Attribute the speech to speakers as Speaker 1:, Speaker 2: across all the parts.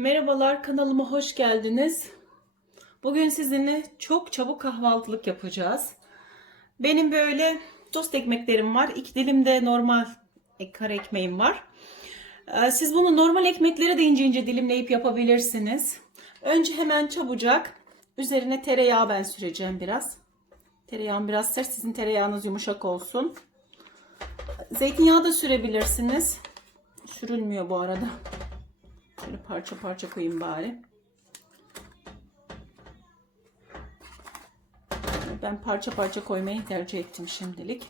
Speaker 1: Merhabalar kanalıma hoş geldiniz. Bugün sizinle çok çabuk kahvaltılık yapacağız. Benim böyle tost ekmeklerim var. İki dilim de normal ek- kare ekmeğim var. Ee, Siz bunu normal ekmeklere de ince ince dilimleyip yapabilirsiniz. Önce hemen çabucak üzerine tereyağı ben süreceğim biraz. Tereyağım biraz sert. Sizin tereyağınız yumuşak olsun. Zeytinyağı da sürebilirsiniz. Sürülmüyor bu arada. Şöyle parça parça koyayım bari. Ben parça parça koymayı tercih ettim şimdilik.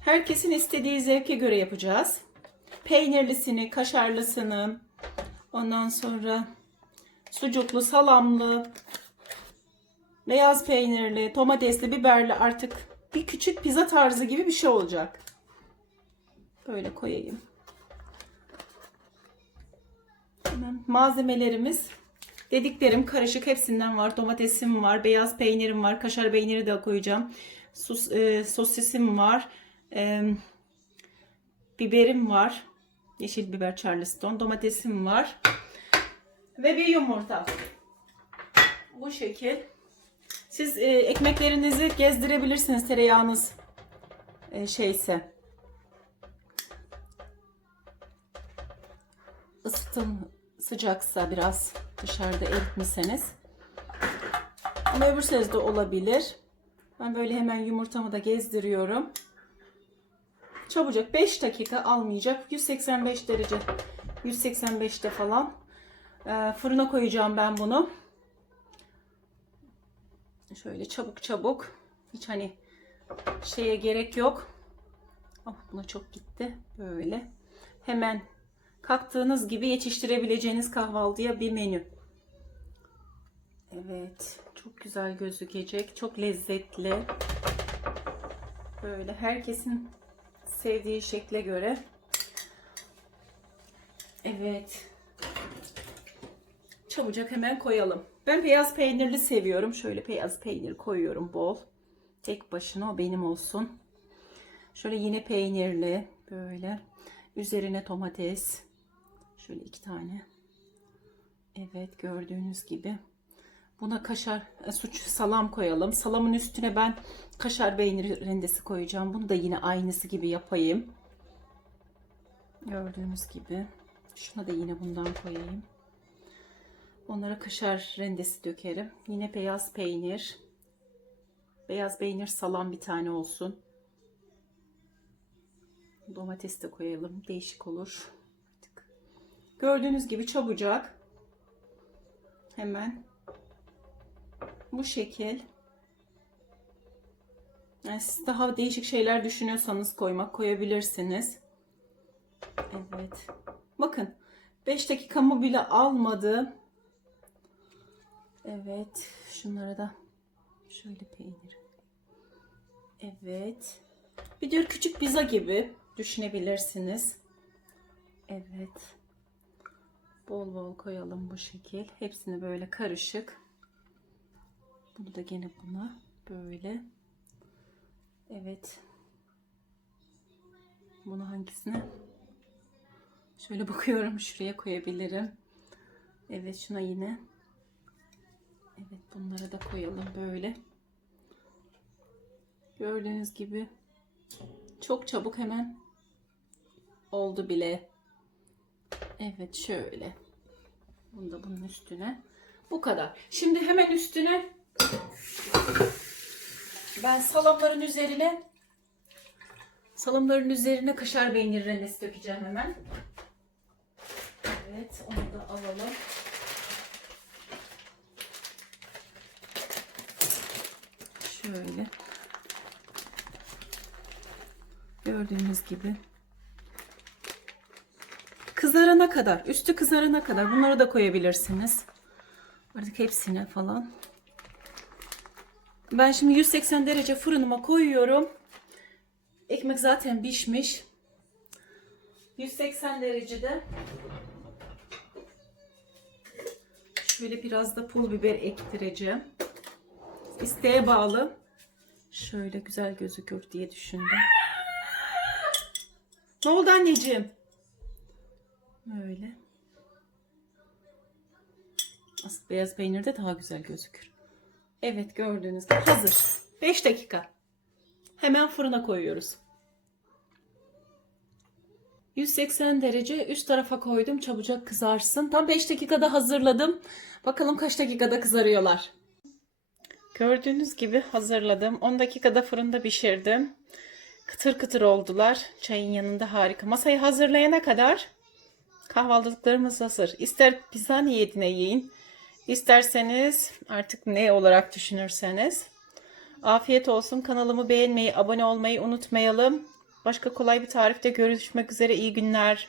Speaker 1: Herkesin istediği zevke göre yapacağız. Peynirlisini, kaşarlısını, ondan sonra sucuklu, salamlı, beyaz peynirli, domatesli, biberli artık bir küçük pizza tarzı gibi bir şey olacak. Böyle koyayım. Malzemelerimiz dediklerim karışık hepsinden var. Domatesim var, beyaz peynirim var, kaşar peyniri de koyacağım. Sos, e, sosisim var. e, biberim var. Yeşil biber charleston. Domatesim var. Ve bir yumurta. Bu şekil. Siz e, ekmeklerinizi gezdirebilirsiniz tereyağınız e, şeyse. ısıtın sıcaksa biraz dışarıda eritmişseniz. Ama öbür de olabilir. Ben böyle hemen yumurtamı da gezdiriyorum. Çabucak 5 dakika almayacak. 185 derece 185'te falan. Ee, fırına koyacağım ben bunu. Şöyle çabuk çabuk. Hiç hani şeye gerek yok. Oh, buna çok gitti. Böyle. Hemen kalktığınız gibi yetiştirebileceğiniz kahvaltıya bir menü. Evet, çok güzel gözükecek, çok lezzetli. Böyle herkesin sevdiği şekle göre. Evet. Çabucak hemen koyalım. Ben beyaz peynirli seviyorum. Şöyle beyaz peynir koyuyorum bol. Tek başına o benim olsun. Şöyle yine peynirli böyle. Üzerine domates. Şöyle iki tane. Evet gördüğünüz gibi. Buna kaşar, e, suç salam koyalım. Salamın üstüne ben kaşar peyniri rendesi koyacağım. Bunu da yine aynısı gibi yapayım. Gördüğünüz gibi. Şuna da yine bundan koyayım. Onlara kaşar rendesi dökerim. Yine beyaz peynir. Beyaz peynir salam bir tane olsun. Domates de koyalım. Değişik olur. Gördüğünüz gibi çabucak. Hemen bu şekil. Yani siz daha değişik şeyler düşünüyorsanız koymak koyabilirsiniz. Evet. Bakın 5 dakikamı bile almadı. Evet. Şunlara da şöyle peynir. Evet. Bir diyor küçük pizza gibi düşünebilirsiniz. Evet. Bol bol koyalım bu şekil. Hepsini böyle karışık. Bunu da gene buna böyle. Evet. Bunu hangisine? Şöyle bakıyorum şuraya koyabilirim. Evet şuna yine. Evet bunları da koyalım böyle. Gördüğünüz gibi çok çabuk hemen oldu bile. Evet şöyle. Bunu da bunun üstüne. Bu kadar. Şimdi hemen üstüne ben salamların üzerine salamların üzerine kaşar peynir rendesi dökeceğim hemen. Evet onu da alalım. Şöyle. Gördüğünüz gibi kızarana kadar, üstü kızarana kadar bunları da koyabilirsiniz. Artık hepsine falan. Ben şimdi 180 derece fırınıma koyuyorum. Ekmek zaten pişmiş. 180 derecede. Şöyle biraz da pul biber ektireceğim. İsteğe bağlı. Şöyle güzel gözükür diye düşündüm. Ne oldu anneciğim? Böyle. Aslında beyaz peynir de daha güzel gözükür. Evet gördüğünüz gibi hazır. 5 dakika. Hemen fırına koyuyoruz. 180 derece üst tarafa koydum çabucak kızarsın. Tam 5 dakikada hazırladım. Bakalım kaç dakikada kızarıyorlar. Gördüğünüz gibi hazırladım. 10 dakikada fırında pişirdim. Kıtır kıtır oldular. Çayın yanında harika. Masayı hazırlayana kadar kahvaltılıklarımız hazır. İster pizza niyetine yiyin. İsterseniz artık ne olarak düşünürseniz. Afiyet olsun. Kanalımı beğenmeyi, abone olmayı unutmayalım. Başka kolay bir tarifte görüşmek üzere. İyi günler.